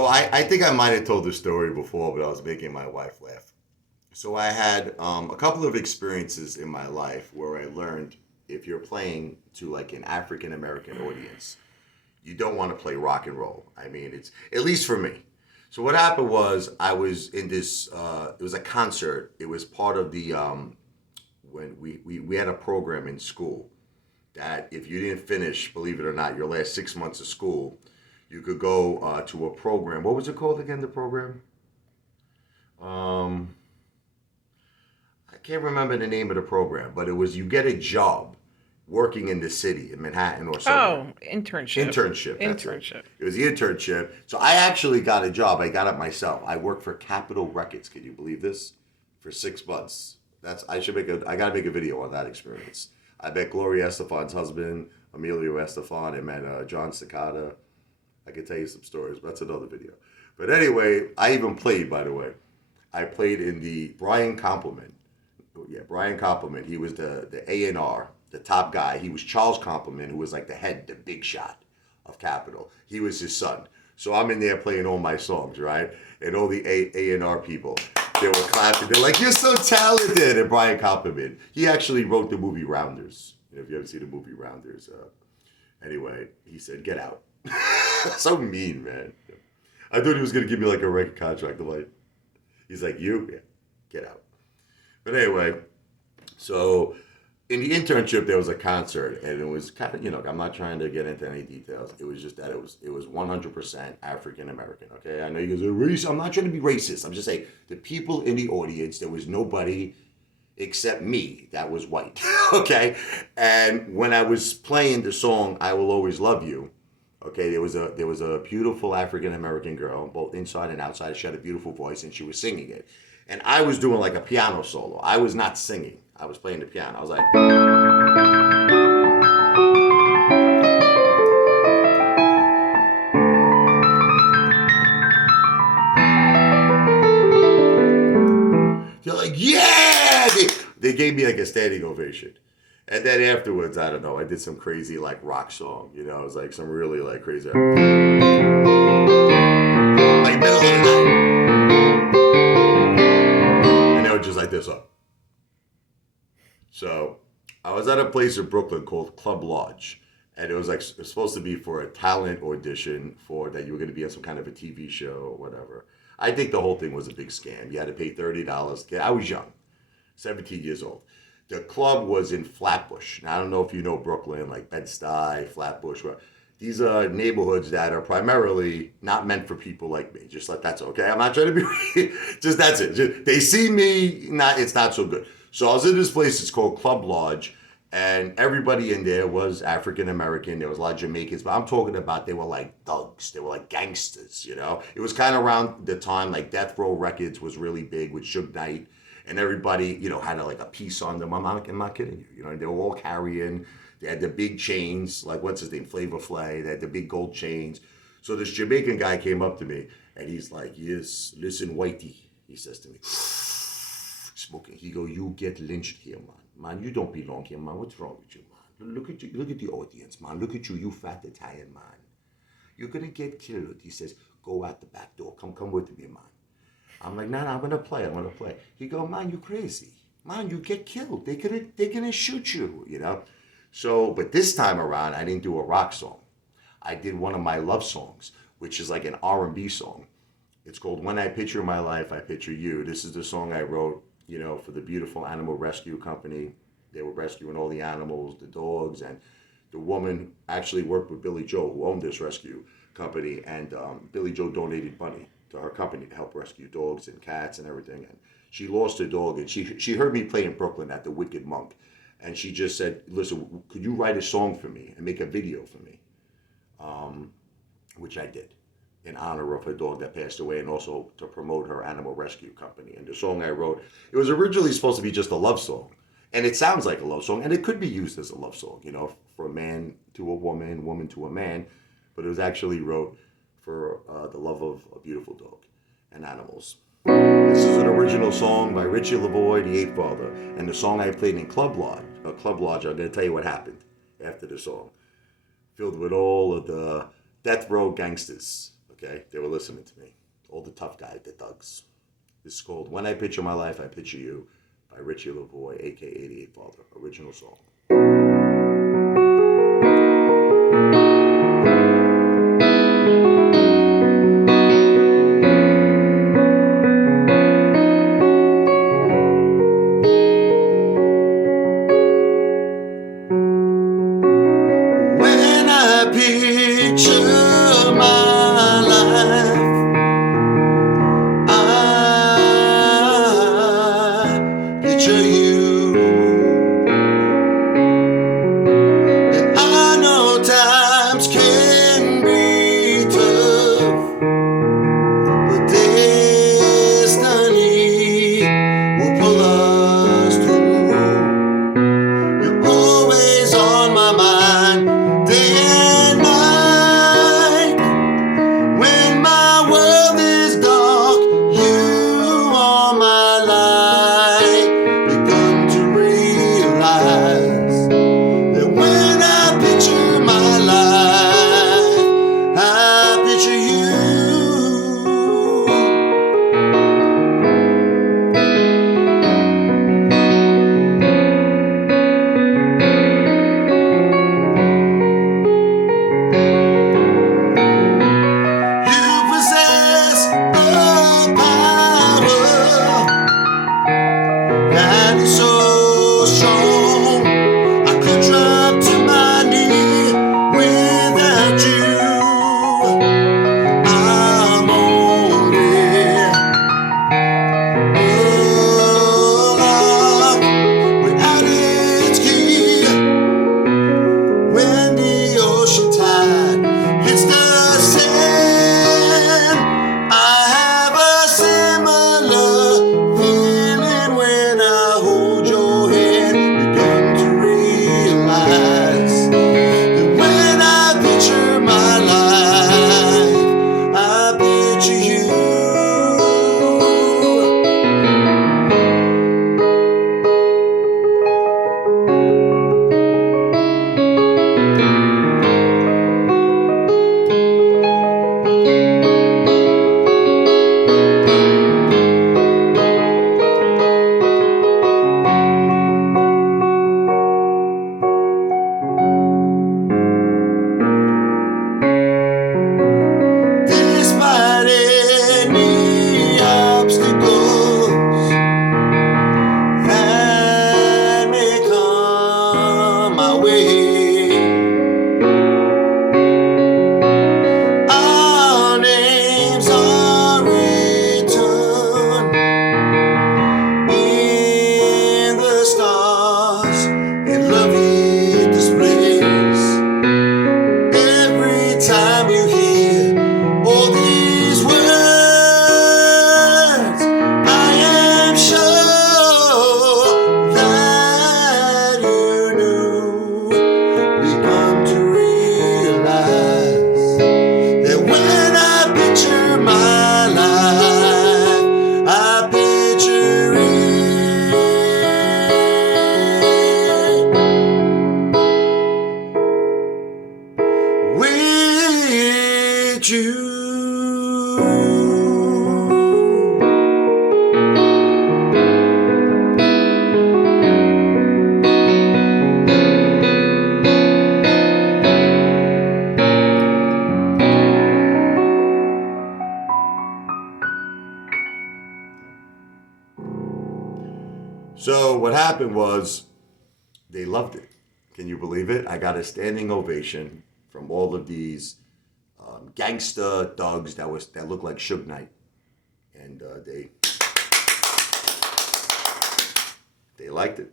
So I think I might have told this story before, but I was making my wife laugh. So I had a couple of experiences in my life where I learned if you're playing to like an African American audience, you don't want to play rock and roll. I mean, it's at least for me. So what happened was I was in this. It was a concert. It was part of the when we had a program in school that if you didn't finish, believe it or not, your last 6 months of school, you could go to a program. What was it called again? The program? Um, I can't remember the name of the program, but it was you get a job working in the city in Manhattan or somewhere. Oh, internship. Internship, that's it. Internship. It was the internship. So I actually got a job. I got it myself. I worked for Capitol Records. Can you believe this? For 6 months. I gotta make a video on that experience. I met Gloria Estefan's husband, Emilio Estefan. I met John Cicada. I could tell you some stories, but that's another video. But anyway, I even played, by the way. I played in the Brian Compliment. Yeah, Brian Compliment. He was the A&R, the top guy. He was Charles Compliment, who was like the head, the big shot of Capitol. He was his son. So I'm in there playing all my songs, right? And all the A&R people, they were clapping. They're like, "You're so talented!" And Brian Compliment, he actually wrote the movie Rounders. You know, if you ever see the movie Rounders. Anyway, he said, "Get out." So mean, man. I thought he was gonna give me like a record contract. I'm like, he's like, "You, yeah, get out." But anyway, so in the internship there was a concert, and it was kind of, I'm not trying to get into any details. It was just that it was 100% African American. Okay, I know you guys are racist. I'm not trying to be racist. I'm just saying the people in the audience. There was nobody except me that was white. Okay, and when I was playing the song "I Will Always Love You." Okay, there was a beautiful African American girl, both inside and outside. She had a beautiful voice, and she was singing it. And I was doing like a piano solo. I was not singing. I was playing the piano. I was like, they're like, "Yeah!" They gave me like a standing ovation. And then afterwards, I don't know, I did some crazy like rock song. It was like some really like crazy, like middle of the night. And they were just like this up. So I was at a place in Brooklyn called Club Lodge. And it was like it was supposed to be for a talent audition for that you were going to be on some kind of a TV show or whatever. I think the whole thing was a big scam. You had to pay $30. I was young, 17 years old. The club was in Flatbush. Now, I don't know if you know Brooklyn, like Bed-Stuy, Flatbush. These are neighborhoods that are primarily not meant for people like me. Just like that's okay. I'm not trying to be. Just that's it. They see me. It's not so good. So I was in this place. It's called Club Lodge, and everybody in there was African American. There was a lot of Jamaicans, but I'm talking about they were like thugs. They were like gangsters. It was kind of around the time like Death Row Records was really big with Suge Knight. And everybody, had like a piece on them. I'm not kidding you. They were all carrying. They had the big chains, like what's his name, Flavor Flav. They had the big gold chains. So this Jamaican guy came up to me, and he's like, "Yes, listen, Whitey," he says to me, smoking. He go, "You get lynched here, man. Man, you don't belong here, man. What's wrong with you, man? Look at you. Look at the audience, man. Look at you, you fat Italian man. You're gonna get killed." He says, "Go out the back door. Come with me, man." I'm like, "Nah, I'm gonna play. I'm gonna play." He go, "Man, you crazy. Man, you get killed. They're gonna shoot you. So, but this time around, I didn't do a rock song. I did one of my love songs, which is like an R&B song. It's called "When I Picture My Life, I Picture You." This is the song I wrote, for the beautiful animal rescue company. They were rescuing all the animals, the dogs, and the woman actually worked with Billy Joel, who owned this rescue company, and Billy Joel donated money to her company to help rescue dogs and cats and everything. And she lost her dog, and she heard me play in Brooklyn at the Wicked Monk, and she just said, "Listen, could you write a song for me and make a video for me?" Which I did in honor of her dog that passed away, and also to promote her animal rescue company. And the song I wrote, it was originally supposed to be just a love song, and it sounds like a love song, and it could be used as a love song, for a man to a woman, woman to a man, but it was actually wrote for the love of a beautiful dog and animals. This is an original song by Richie Lavoie, the Apefather, and the song I played in Club Lodge. I'm going to tell you what happened after the song. Filled with all of the death row gangsters. Okay, they were listening to me. All the tough guys, the thugs. This is called "When I Picture My Life, I Picture You" by Richie Lavoie, aka the Apefather. Original song. When I picture my life, I picture you. And I know times can be tough, but destiny will pull us through. You're always on my mind, day and night. When my world is dark, you are my light. Begun to realize that when I picture my life, I picture you. You possess a power that is so strong. I could drop to my knee without you. I'm only a lock without its key. When the ocean tide hits the sand, I have a similar feeling when I hold your hand. Begun to realize that when I picture my life, I picture you. Despite any obstacles that may come my way, our names are written in the stars, in love it displays. Every time you hear all these words, I am sure that you knew. We come to realize that when I picture my life, I picture it with you. So what happened was they loved it. Can you believe it? I got a standing ovation from all of these gangsta thugs that looked like Suge Knight, and they liked it.